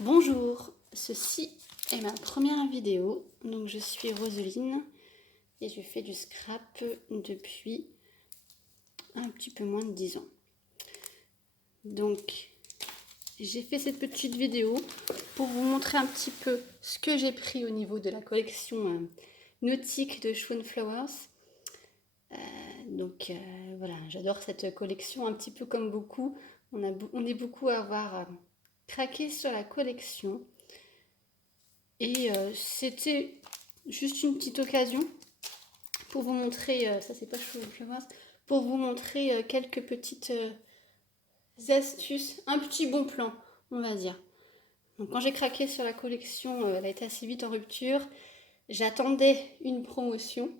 Bonjour, ceci est ma première vidéo, donc je suis Roseline et je fais du scrap depuis un petit peu moins de 10 ans. Donc j'ai fait cette petite vidéo pour vous montrer un petit peu ce que j'ai pris au niveau de la collection nautique de Schwan Flowers. Voilà, j'adore cette collection un petit peu comme beaucoup. On est beaucoup à avoir craqué sur la collection. Et c'était juste une petite occasion pour vous montrer, ça c'est pas chaud, pour vous montrer quelques petites astuces, un petit bon plan, on va dire. Donc quand j'ai craqué sur la collection, elle a été assez vite en rupture. J'attendais une promotion.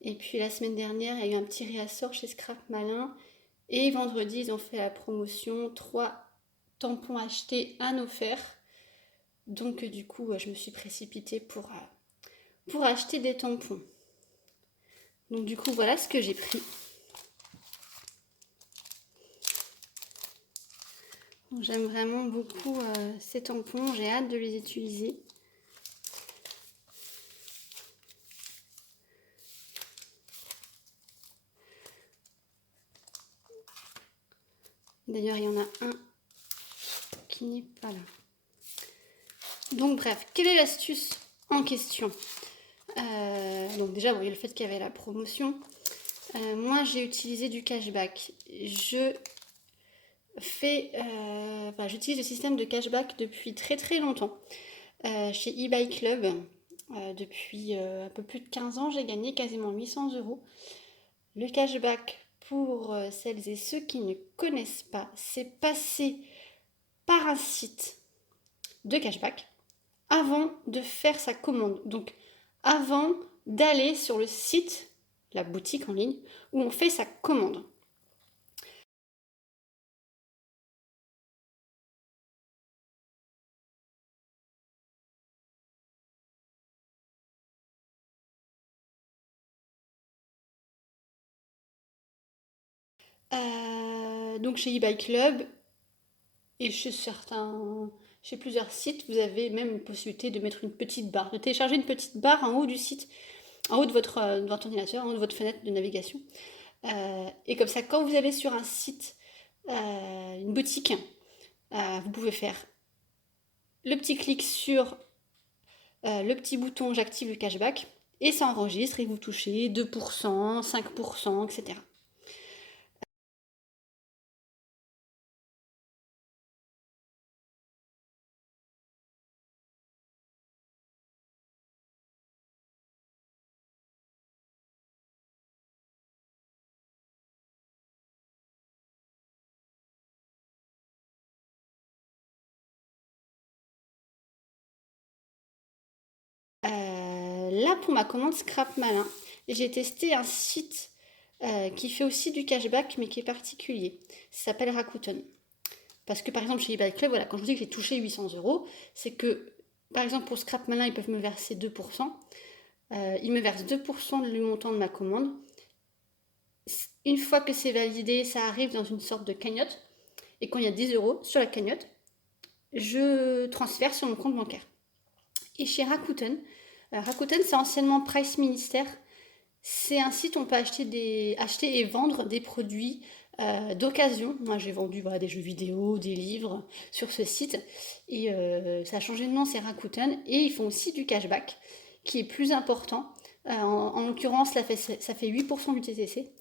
Et puis la semaine dernière, il y a eu un petit réassort chez Scrap Malin. Et vendredi, ils ont fait la promotion. 3 tampons achetés, 1 offert. Donc du coup, je me suis précipitée pour acheter des tampons. Donc du coup, voilà ce que j'ai pris. J'aime vraiment beaucoup ces tampons, j'ai hâte de les utiliser. D'ailleurs, il y en a un qui n'est pas là. Donc bref, quelle est l'astuce en question? Donc déjà, il y a le fait qu'il y avait la promotion. Moi, j'ai utilisé du cashback. J'utilise le système de cashback depuis très très longtemps. Chez eBay Club, depuis un peu plus de 15 ans, j'ai gagné quasiment 800 euros. Le cashback, pour celles et ceux qui ne connaissent pas, c'est passer par un site de cashback avant de faire sa commande. Donc, avant d'aller sur le site, la boutique en ligne, où on fait sa commande. Donc chez eBay Club et chez plusieurs sites, vous avez même une possibilité de mettre une petite barre, de télécharger une petite barre en haut du site, en haut de votre ordinateur, en haut de votre fenêtre de navigation. Et comme ça, quand vous allez sur un site, une boutique, vous pouvez faire le petit clic sur le petit bouton j'active le cashback et ça enregistre et vous touchez 2%, 5%, etc. Là, pour ma commande Scrap Malin, j'ai testé un site qui fait aussi du cashback, mais qui est particulier. Ça s'appelle Rakuten. Parce que par exemple, chez eBay Club, voilà, quand je vous dis que j'ai touché 800 euros, c'est que, par exemple, pour Scrap Malin, ils peuvent me verser 2%. Ils me versent 2% du montant de ma commande. Une fois que c'est validé, ça arrive dans une sorte de cagnotte. Et quand il y a 10 euros sur la cagnotte, je transfère sur mon compte bancaire. Et chez Rakuten, Rakuten, c'est anciennement Price Minister. C'est un site où on peut acheter et vendre des produits d'occasion. Moi, j'ai vendu des jeux vidéo, des livres sur ce site. Et ça a changé de nom, c'est Rakuten. Et ils font aussi du cashback, qui est plus important. En l'occurrence, ça fait 8% du TTC.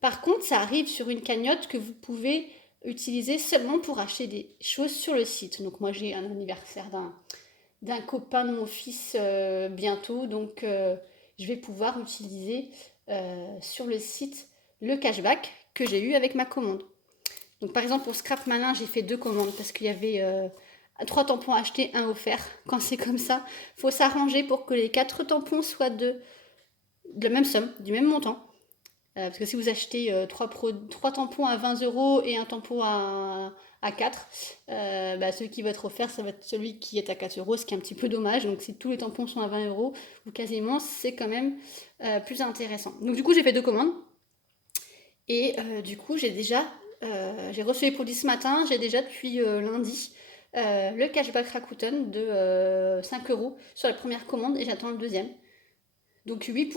Par contre, ça arrive sur une cagnotte que vous pouvez utiliser seulement pour acheter des choses sur le site. Donc moi, j'ai un anniversaire d'un copain de mon fils bientôt. Donc, je vais pouvoir utiliser sur le site le cashback que j'ai eu avec ma commande. Donc, par exemple, pour Scrap Malin, j'ai fait 2 commandes parce qu'il y avait 3 tampons achetés, 1 offert. Quand c'est comme ça, il faut s'arranger pour que les 4 tampons soient de la même somme, du même montant. Parce que si vous achetez 3 tampons à 20 euros et un tampon à 4, celui qui va être offert, ça va être celui qui est à 4 euros, ce qui est un petit peu dommage. Donc si tous les tampons sont à 20 euros, ou quasiment, c'est quand même plus intéressant. Donc du coup, j'ai fait 2 commandes. Et du coup, j'ai reçu les produits ce matin. J'ai déjà depuis lundi le cashback Rakuten de 5 € sur la première commande et j'attends le deuxième. Donc 8%.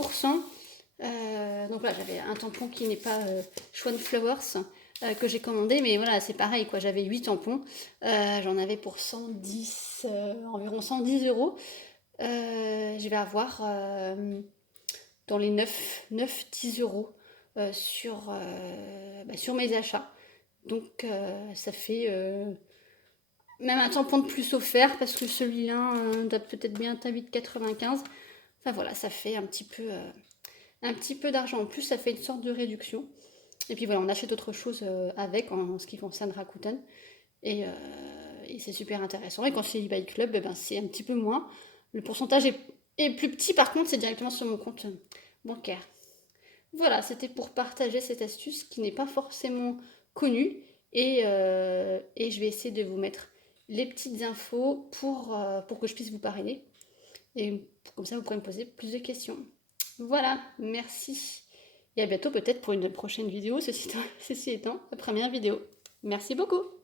Donc voilà, j'avais un tampon qui n'est pas Schwan Flowers que j'ai commandé, mais voilà, c'est pareil quoi. J'avais 8 tampons, j'en avais pour 110, environ 110 euros. Je vais avoir dans les 9-10 euros sur mes achats. Donc ça fait même un tampon de plus offert parce que celui-là doit peut-être bien être à 8,95. Enfin voilà, ça fait un petit peu d'argent en plus, ça fait une sorte de réduction. Et puis voilà, on achète autre chose avec en ce qui concerne Rakuten. Et c'est super intéressant. Et quand c'est eBay Club, eh ben, c'est un petit peu moins. Le pourcentage est plus petit, par contre, c'est directement sur mon compte bancaire. Voilà, c'était pour partager cette astuce qui n'est pas forcément connue. Et je vais essayer de vous mettre les petites infos pour que je puisse vous parrainer. Et comme ça, vous pourrez me poser plus de questions. Voilà, merci. Et à bientôt peut-être pour une prochaine vidéo, ceci étant la première vidéo. Merci beaucoup.